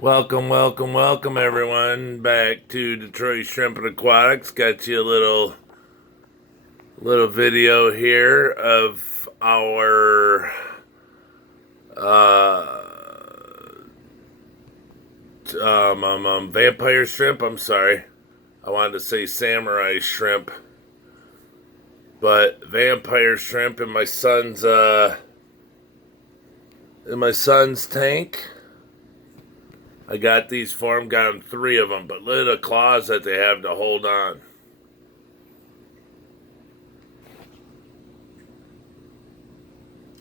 Welcome, welcome, welcome, everyone, back to Detroit Shrimp and Aquatics. Got you a little video here of our vampire shrimp. I'm sorry, I wanted to say samurai shrimp, but vampire shrimp in my son's tank. I got these for him. Got him three of them, but look at the claws that they have to hold on.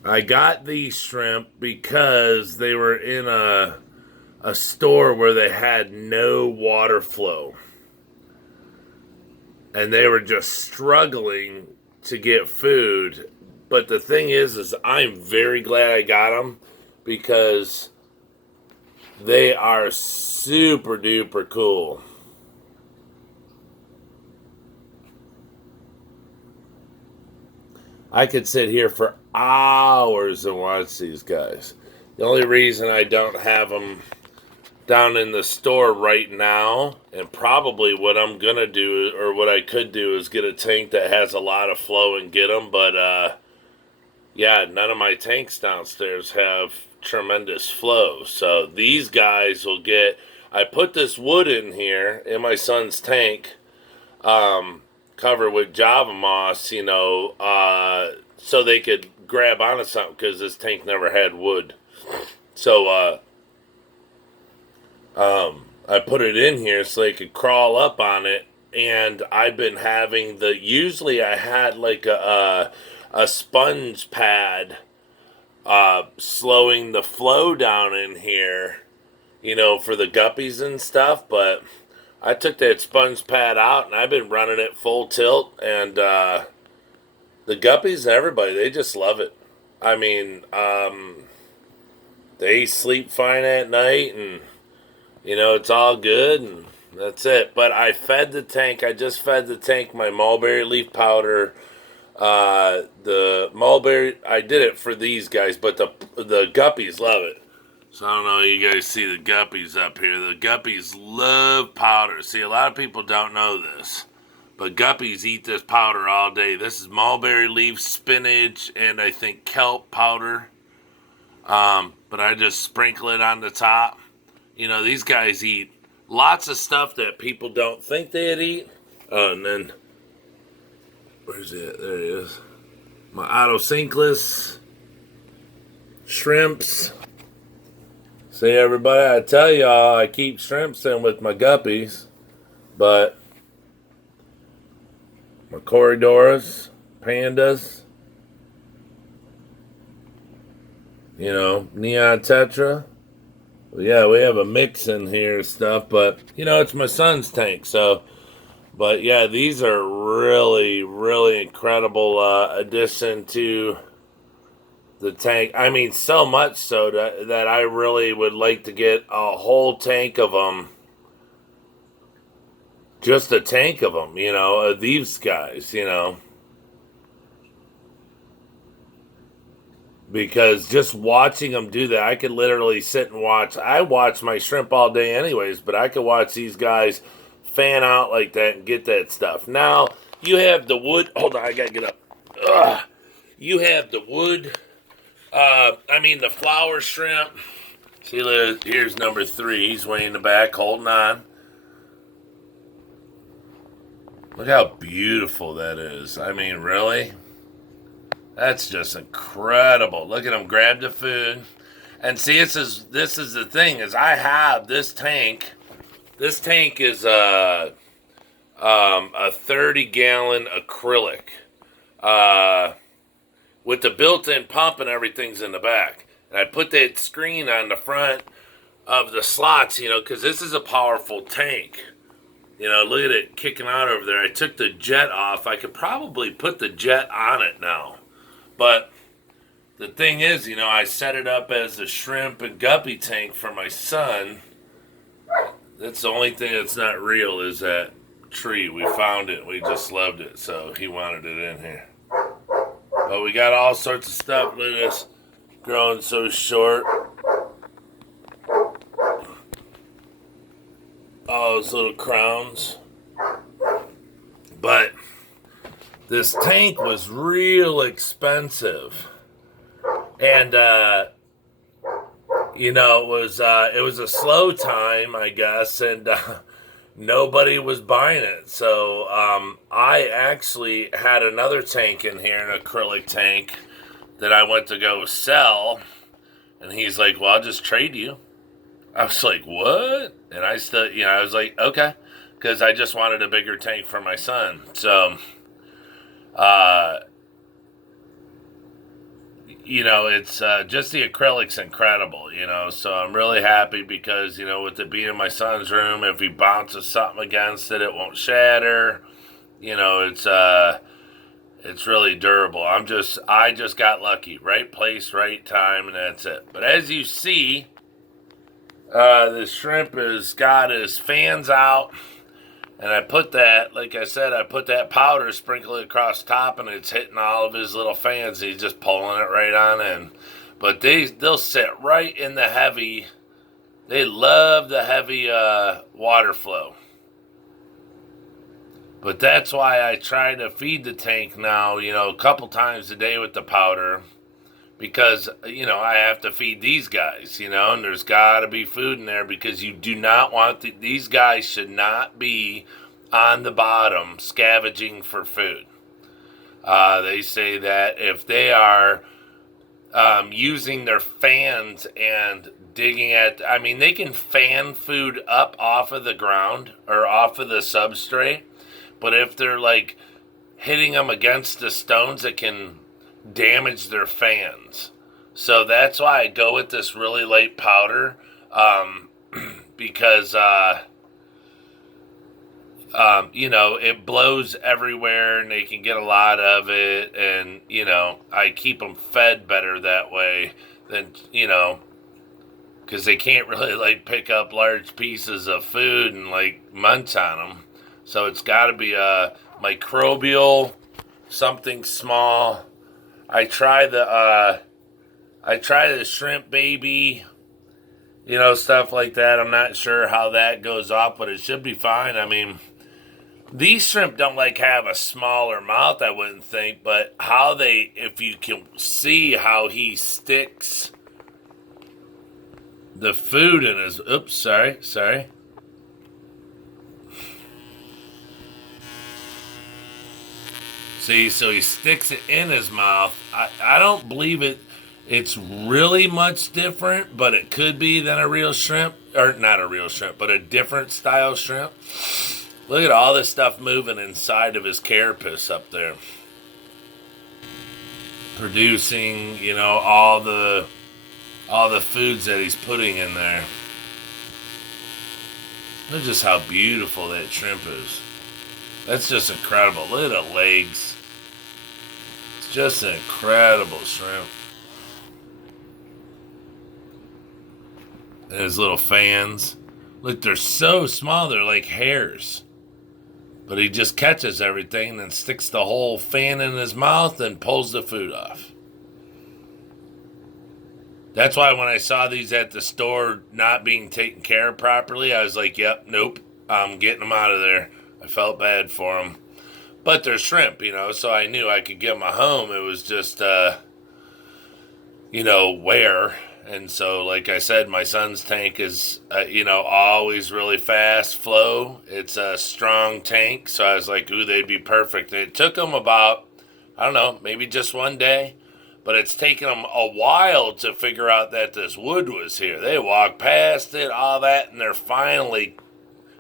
I got these shrimp because they were in a store where they had no water flow. And they were just struggling to get food. But the thing is I'm very glad I got them because they are super duper cool. I could sit here for hours and watch these guys. The only reason I don't have them down in the store right now, and probably what I'm gonna do or what I could do is get a tank that has a lot of flow and get them. But yeah, none of my tanks downstairs have tremendous flow, so these guys will get. I put this wood in here in my son's tank, covered with Java moss, so they could grab onto something because this tank never had wood. So I put it in here so they could crawl up on it. And I've been having usually I had like a sponge pad slowing the flow down in here, for the guppies and stuff. But I took that sponge pad out and I've been running it full tilt. And the guppies and everybody, they just love it. I mean, they sleep fine at night and it's all good, and that's it. But I fed the tank. I just fed the tank my mulberry leaf powder. The mulberry. I did it for these guys, but the guppies love it. So I don't know. You guys see the guppies up here? The guppies love powder. See, a lot of people don't know this, but guppies eat this powder all day. This is mulberry leaf, spinach, and I think kelp powder. But I just sprinkle it on the top. These guys eat lots of stuff that people don't think they'd eat. Oh, and then, where's it? There it is. My autocinkless shrimps. See, everybody, I tell y'all, I keep shrimps in with my guppies, but my corridoras, pandas, neon tetra. Yeah, we have a mix in here and stuff, but it's my son's tank, so. But yeah, these are really, really incredible addition to the tank. I mean, so much so that I really would like to get a whole tank of them, just a tank of them, of these guys. Because just watching them do that, I could literally sit and watch. I watch my shrimp all day, anyways, but I could watch these guys fan out like that and get that stuff. Now, you have the wood. Hold on, I gotta get up. Ugh. You have the wood. The flower shrimp. See, here's number 3. He's way in the back, holding on. Look how beautiful that is. I mean, really? That's just incredible. Look at him grab the food. And see, this is the thing, is I have this tank. This tank is a 30-gallon acrylic. With the built-in pump and everything's in the back. And I put that screen on the front of the slots, because this is a powerful tank. Look at it kicking out over there. I took the jet off. I could probably put the jet on it now. But the thing is, I set it up as a shrimp and guppy tank for my son. That's the only thing that's not real is that tree. We found it. We just loved it. So he wanted it in here. But we got all sorts of stuff. Look at this growing so short. all those little crowns. But this tank was real expensive. And, it was a slow time, I guess, and nobody was buying it. So I actually had another tank in here, an acrylic tank, that I went to go sell. And he's like, well, I'll just trade you. I was like, what? And I still, I was like, okay. Because I just wanted a bigger tank for my son. So, it's just the acrylic's incredible, So I'm really happy because, with it being in my son's room, if he bounces something against it, it won't shatter. It's really durable. I just got lucky. Right place, right time, and that's it. But as you see, the shrimp has got his fans out. And I put that, like I said, I put that powder, sprinkle it across top, and it's hitting all of his little fans. He's just pulling it right on in. But they'll sit right in the heavy. They love the heavy water flow. But that's why I try to feed the tank now, a couple times a day with the powder. Because, I have to feed these guys, and there's got to be food in there because you do not want these guys should not be on the bottom scavenging for food. They say that if they are using their fans and digging they can fan food up off of the ground or off of the substrate, but if they're like hitting them against the stones, it can damage their fans. So that's why I go with this really light powder, because it blows everywhere and they can get a lot of it, and I keep them fed better that way than because they can't really pick up large pieces of food and munch on them. So it's got to be a microbial, something small. I try the shrimp baby, stuff like that. I'm not sure how that goes off, but it should be fine. These shrimp don't have a smaller mouth, I wouldn't think, but if you can see how he sticks the food in his, sorry. See, so he sticks it in his mouth. I don't believe it's really much different, but it could be than a real shrimp. Or not a real shrimp, but a different style shrimp. Look at all this stuff moving inside of his carapace up there. Producing, all the foods that he's putting in there. Look just how beautiful that shrimp is. That's just incredible. Look at the legs. It's just an incredible shrimp. And his little fans. Look, they're so small, they're like hairs. But he just catches everything and then sticks the whole fan in his mouth and pulls the food off. That's why when I saw these at the store not being taken care of properly, I was like, yep, nope, I'm getting them out of there. I felt bad for them. But they're shrimp, so I knew I could get them a home. It was just, where. And so, like I said, my son's tank is, always really fast flow. It's a strong tank. So I was like, ooh, they'd be perfect. And it took them about, I don't know, maybe just one day. But it's taken them a while to figure out that this wood was here. They walked past it, all that, and they're finally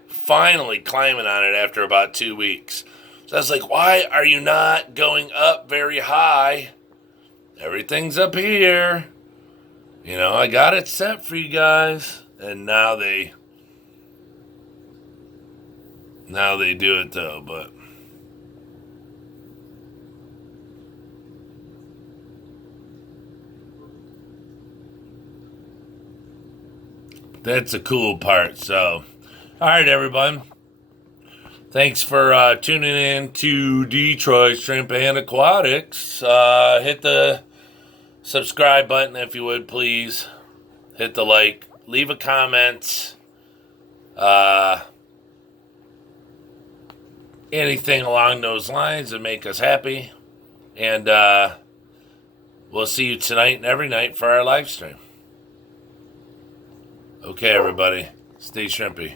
climbing on it after about 2 weeks. So I was like, why are you not going up very high? Everything's up here. I got it set for you guys. And now they do it though, but that's the cool part. So, all right, everyone. Thanks for tuning in to Detroit Shrimp and Aquatics. Hit the subscribe button if you would, please. Hit the like. Leave a comment. anything along those lines that make us happy. And we'll see you tonight and every night for our live stream. Okay, everybody. Stay shrimpy.